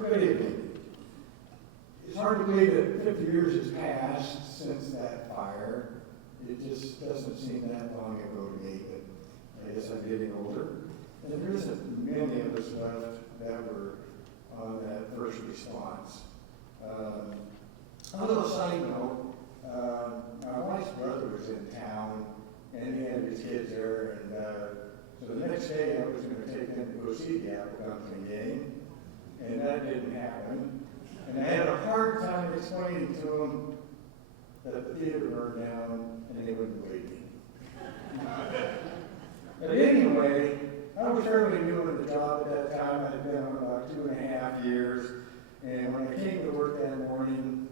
Good evening. It's hard to believe that 50 years has passed since that fire. It just doesn't seem that long ago to me, but I guess I'm getting older. And there isn't many of us left that were on that first response. A little side note, my wife's brother was in town, and he had his kids there, and so the next day I was going to take them to go see the Apple Company game, and that didn't happen. And I had a hard time explaining to them that the theater burned down, and they wouldn't believe me. But anyway, I was fairly new in the job at that time. I had been on about 2.5 years, and when I came to work that morning,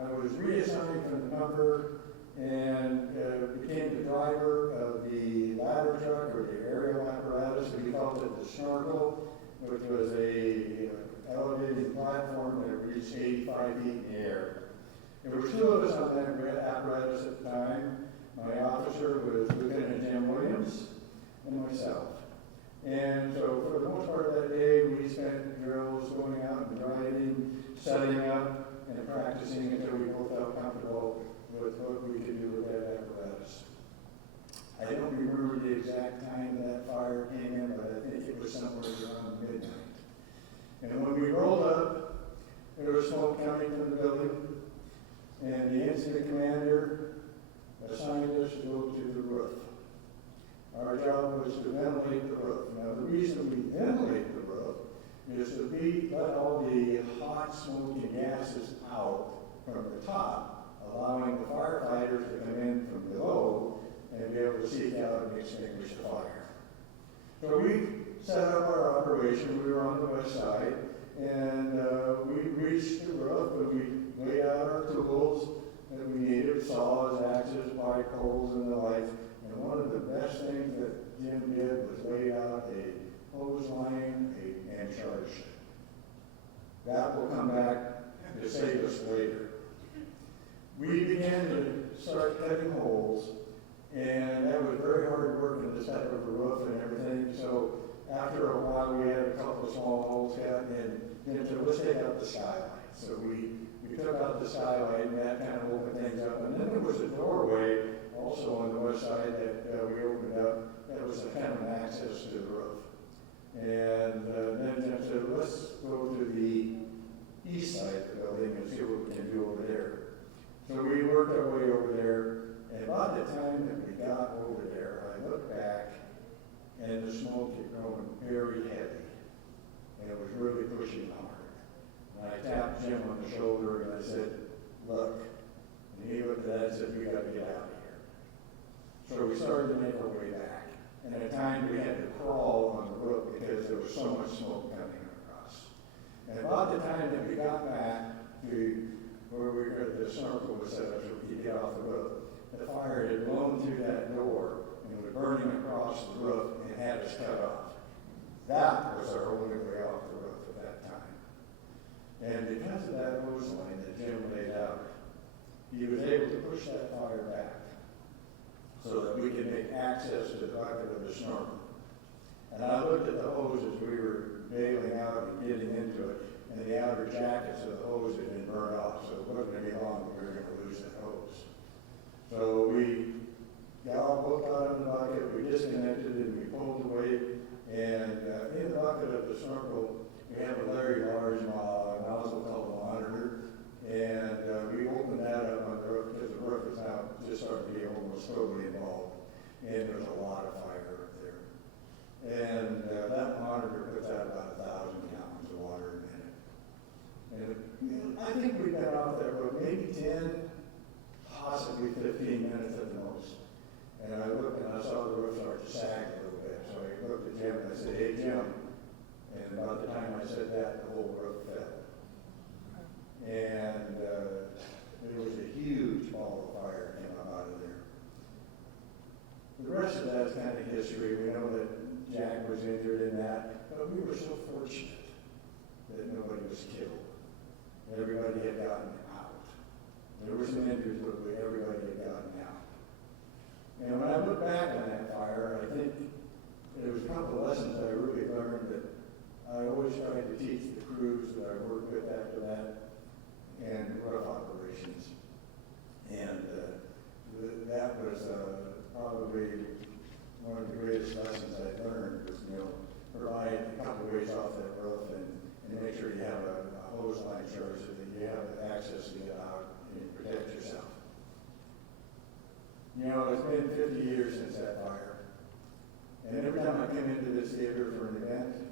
I was reassigned from the pumper and became the driver of the ladder truck, or the aerial apparatus. We called it the snorkel, which was a elevated platform that reached 85 feet in the air. There were 2 of us on that apparatus at the time. My officer was Lieutenant Jim Williams and myself. And so for the most part of that day, we spent drills going out and driving, setting up, and practicing until we both felt comfortable with what we could do with that apparatus. I don't remember the exact time that fire came in, but I think it was somewhere around midnight. And when we rolled up, there was smoke coming from the building, and the incident commander assigned us to go to the roof. Our job was to ventilate the roof. Now, the reason we ventilate the roof is to let all the hot smoky gases out from the top, allowing the firefighters to come in from below and be able to seek out and extinguish the fire. So we set up our operation. We were on the west side, and we reached the roof, and we laid out our tools that we needed: saws, axes, pike poles, and the like. And one of the best things that Jim did was lay out a hose line and charge. That will come back to save us later. We began to start cutting holes, and that was very hard work in this type of a roof and everything. So after a while, we had a couple of small holes cut, and then said, let's take out the skylight. So we took out the skylight, and that kind of opened things up. And then there was a doorway also on the west side that we opened up. That was a kind of an access to the roof. And then Jim said, let's go to the east side of the building and see what we can do over there. So we worked our way over there, and about the time that we got over there, I looked back, and the smoke had grown very heavy, and it was really pushing hard. And I tapped Jim on the shoulder, and I said, look. And he looked at that and said, we got to get out of here. So we started to make our way back. And at times we had to crawl on the roof because there was so much smoke coming across. And about the time that we got back to where the snorkel was set up so we could get off the roof, the fire had blown through that door and was burning across the roof and had us cut off. That was our only way off the roof at that time. And because of that hose line that Jim laid out, he was able to push that fire back so that we could make access to the bucket of the snorkel. And I looked at the hose as we were bailing out and getting into it, and the outer jackets of the hose had been burned off, so it wasn't going to be long we were going to lose that hose. So we got both out of the bucket, we disconnected it, and we pulled away, and in the bucket of the snorkel, we have a very large nozzle called a monitor, and we opened that up on the roof because the roof is now just starting to be almost totally involved, and there's a lot of fire up there. And that monitor puts out about 1,000 gallons of water a minute. And I think we've been off that road maybe 10, possibly 15 minutes at the most. And I looked and I saw the roof start to sag a little bit. So I looked at Jim and I said, hey, Jim. And about the time I said that, the whole roof fell. And there was a huge ball of fire came out of there. The rest of that is kind of history. We know that Jack was injured in that, but we were so fortunate that nobody was killed. Everybody had gotten out. There were some injuries, but everybody had gotten out. And when I look back on that fire, I think there was a couple of lessons I really learned that I always tried to teach the crews that I worked after that, and roof operations. And that was probably one of the greatest lessons I learned was, provide a couple ways off that roof and make sure you have a hose line charge so that you have access to get out and protect yourself. It's been 50 years since that fire. And every time I come into this theater for an event,